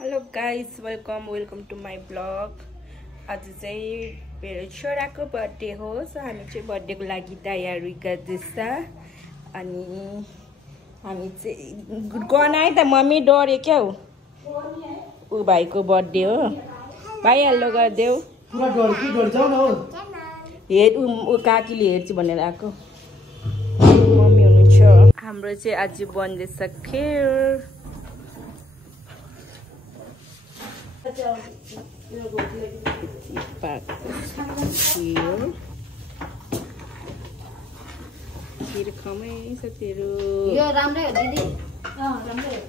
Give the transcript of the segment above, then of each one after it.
Hello guys welcome to my blog. आज चाहिँ मेरो छोराको बर्थडे हो। सो हामी चाहिँ बर्थडेको लागि तयारी गर्दैछ। अनि हामी चाहिँ गनाए त मम्मी डरे क्या हो। ऊ भाइको बर्थडे हो। भाइ हेलो गरिदेऊ। हेर ऊ काकीले हेर्छु भनेर आएको। मम्मी हुनुहुन्छ। हाम्रो चाहिँ आज बन्दैछ खिर। खिर खमै साथीहरु। यो राम्रै हो दिदी। राम्रै हो।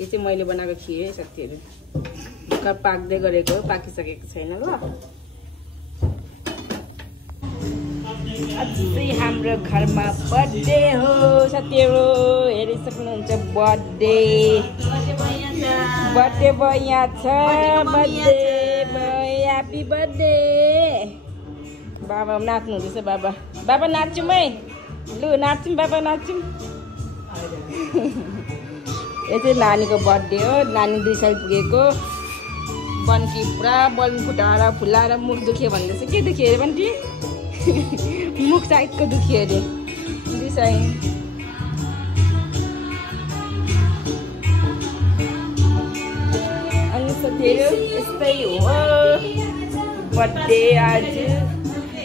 यो चाहिँ मैले बनाएको खिर है साथीहरु। भर्खर पाक्दै गरेको, पाकिसकेको छैन ल। आज चाहिँ हाम्रो घरमा बर्थडे हो साथीहरु। हेरिसक्नुहुन्छ बर्थडे बोय यहाँ छ। Birthday boy happy birthday. बाबा नाच्नु हुँदैछ। बाबा नाच्छौँ है। लु नाच्छौँ बाबा नाच्छौँ। यो चाहिँ नानीको बर्थडे हो। नानी 2 साल पुगेको। बन्टी पुरा बलुन फुटाएर फुलाएर मुख दुख्यो भन्दैछ। के दुख्यो अरे बन्टी? मुख साइडको दुख्यो अरे। 2 साल। अनि साथीहरु यस्तै हो बर्थडे आज।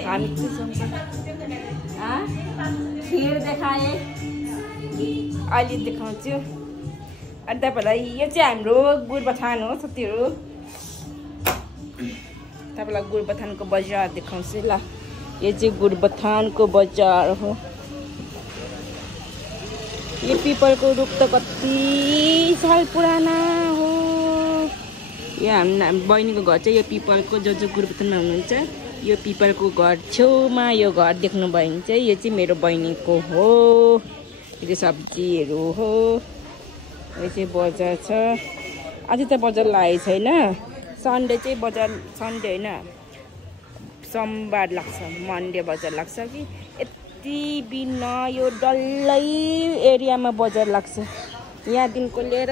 हामी खिर देखाएँ, अहिले देखाउँछु। अनि तपाईँलाई यो चाहिँ हाम्रो गुरबथान हो साथीहरु। तपाईँलाई गुरबथानको बजार देखाउँछु ल। यो चाहिँ गुरबथानको बजार हो। यो पिपलको रुख त कति साल पुराना हो। यो हाम्रो बहिनीको घर चाहिँ यो पिपलको जो गुरबथानमा हुनुहुन्छ यो पिपलको घर छेउमा यो घर देख्नुभयो भने चाहिँ यो चाहिँ मेरो बहिनीको हो। यो चाहिँ सब्जीहरू हो। यो चाहिँ बजार छ। आज त बजार लागेको छैन। सन्डे चाहिँ बजार, सन्डे होइन सोमबार लाग्छ। मन्डे बजार लाग्छ कि यति बिना यो डल्लै एरियामा बजार लाग्छ। यहाँदेखिको लिएर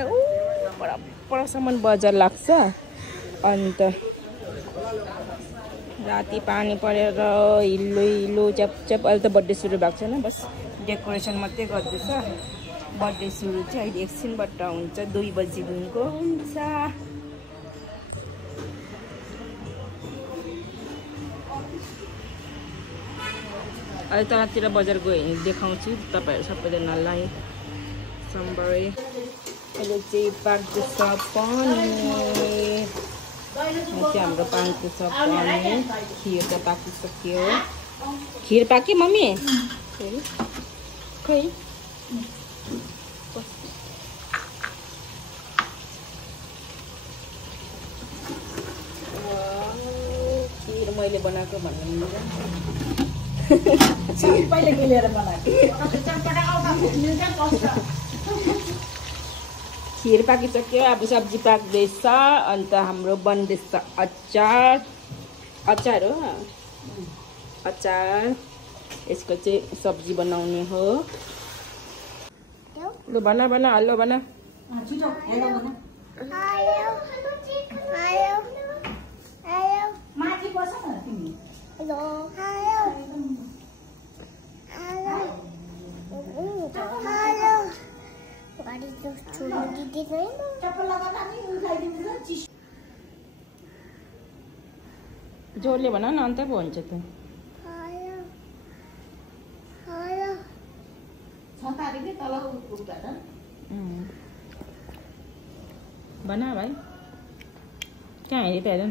परसम्म बजार लाग्छ। अन्त राति पानी परेर हिलो च्याप अहिले त बर्थडे सुरु भएको छैन। बस डेकोरेसन मात्रै गर्दैछ। बर्थडे सुरु चाहिँ अहिले एकछिनबाट हुन्छ। 2 बजीदेखिको हुन्छ। अहिले तलतिर बजार गयो भने देखाउँछु तपाईँहरू सबैजनालाई। सोमबारे अहिले चाहिँ पाक्दैछ पनिर। चाहिँ हाम्रो पाक्दैछ पनिर। खिर त पाकिसक्यो। खिर पाक्यो मम्मी? खै खिर मैले बनाएको भन्नु पहिले लिएर बनाएको। खिर पाकिसक्यो। अब सब्जी पाक्दैछ। अन्त हाम्रो बन्दैछ अचार। अचार हो। अचार यसको चाहिँ सब्जी बनाउने हो। लु बना हल्लो बना। छिटो हेलो बना। माथि बस न तिमी। हेलो जोडले भन न अन्त पो हुन्छ त। बना भाइ। कहाँ हेरि त हेर न।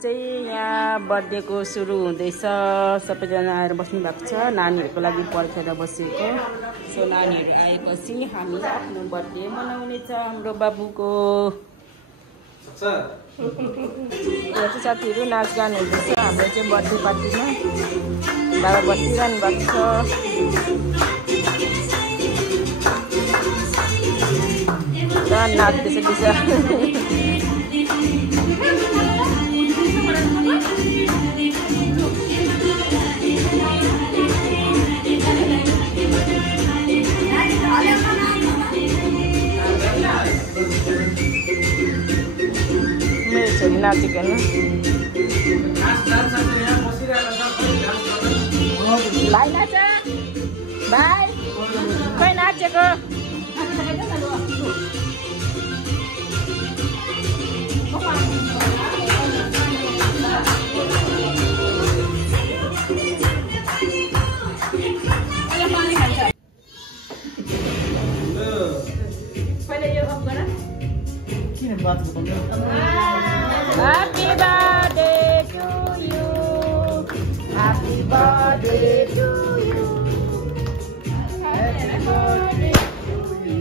चाहिँ यहाँ बर्थडेको सुरु हुँदैछ। सबैजना आएर बस्नु भएको छ। नानीहरूको लागि पर्खेर बसेको। सो नानीहरू आएपछि हामी आफ्नो बर्थडे मनाउनेछ हाम्रो बाबुको। यो चाहिँ साथीहरू नाचगान हुँदैछ। हाम्रो चाहिँ बर्थडे पार्टीमा बाबा बसिरहनु भएको छ। नाच्दैछ नाचेको हेर्नु भाइ नाच भाइ खै नाचेको Happy birthday to you. Happy birthday to you. Happy birthday to you.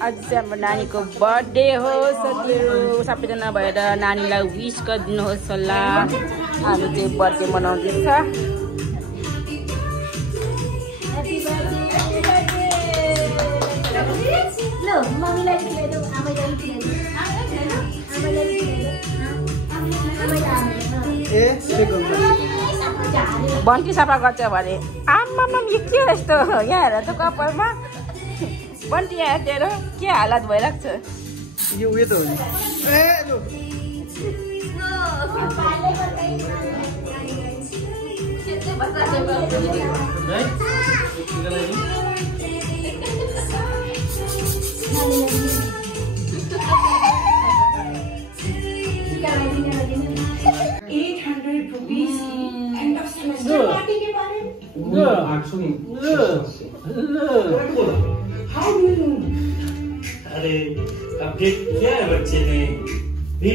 आज चाहिँ हाम्रो नानीको बर्थडे हो साथीहरू सबैजना भएर नानीलाई विश गरिदिनुहोस् होला हामी चाहिँ बर्थडे मनाउँदैछ बन्टी सफा गर्छ भने आमामा यो के यस्तो यहाँ हेर त कपालमा बन्टी यहाँ तेरो के हालत भइरहेको छ यो उयो त हो नि अरे अपडेट क्या है बच्चे ने भी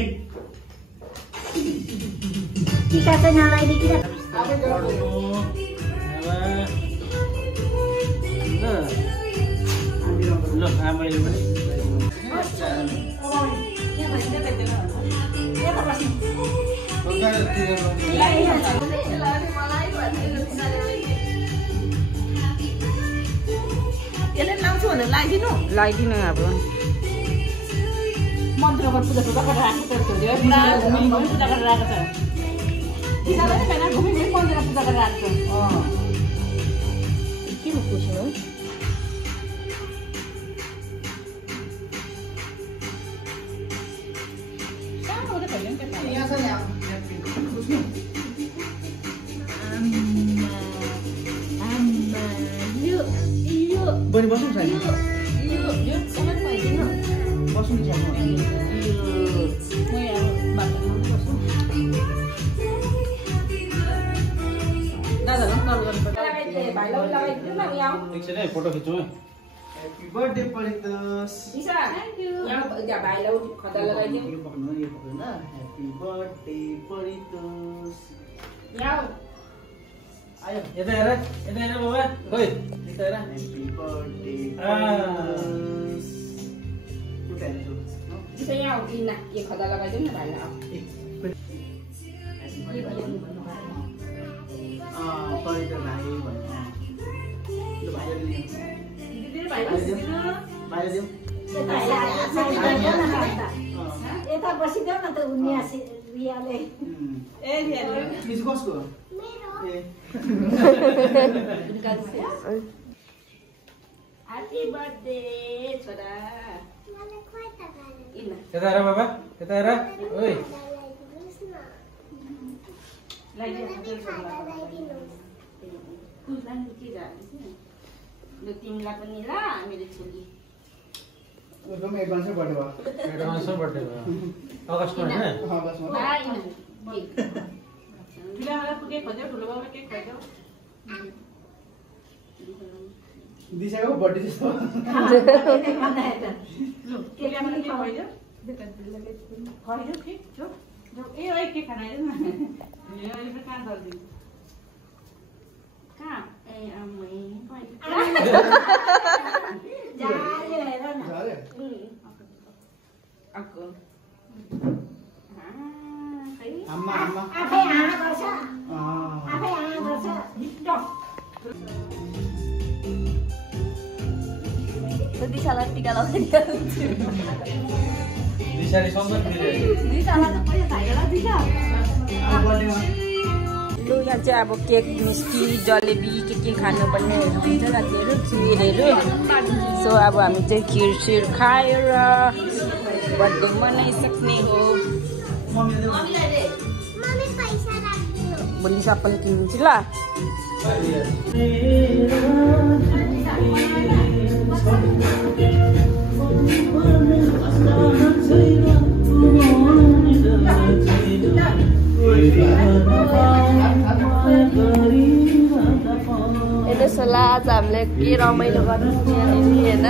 लगाइदिनु अब मन्त्रको पूजा गरेर राखेको छ पूजा गरेर राखेको छ घुमी मन्दिरमा पूजा गरेर राखेको के पुग्नु बनी बस्नु छैन बस्नु छैन फोटो खिचौँ happy birthday Paritosh happy birthday Paritosh आयो यता हेर बाबा खोइ यता हेर हैप्पी बर्थडे परितोष यहाँ किन के खदा लगाइदिउँ न भाइलाई परितोष भाइ भन्नु यता बसिदेऊ न त उनीहरूले कसको ह्यापी बर्थडे छोरा यता हेर बाबा यता हेर ओइ तिमीलाई पनि ल मेरो छोरी एकदम एडभान्सै बर्थडे भयो एडभान्समा बर्थडे भयो अगस्तमा हैन दिशाको बर्थडे जस्तो आमा आमा आफै आमा गर्छ आफै आमा गर्छ दिशालाई टिका लगाइदिन्छु दिशाले सम्झन दिइरहेको दिशालाई त पैसा चाहिएला दिशा लु यहाँ चाहिँ अब केक मिस्टी जलेबी के खानुपर्नेहरू हुन्छ साथीहरू खिरहरू सो अब हामी चाहिँ खिर खाएर बर्थडे मनाइसक्ने हो भोलि सबैले किन्छु ल हेर्नुहोस् होला आज हामीले के रमाइलो गर्दैछौँ यहाँनिर होइन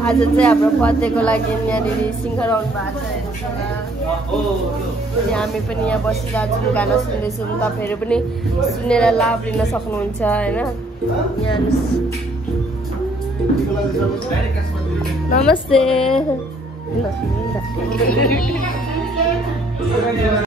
आज चाहिँ हाम्रो बर्थडेको लागि यहाँनिर सिङ्गर आउनु भएको छ हेर्नुहोस् होला अनि हामी पनि यहाँ बसिरहेको छौँ गाना सुन्दैछौँ तपाईँहरू पनि सुनेर लाभ लिन सक्नुहुन्छ होइन यहाँ नमस्ते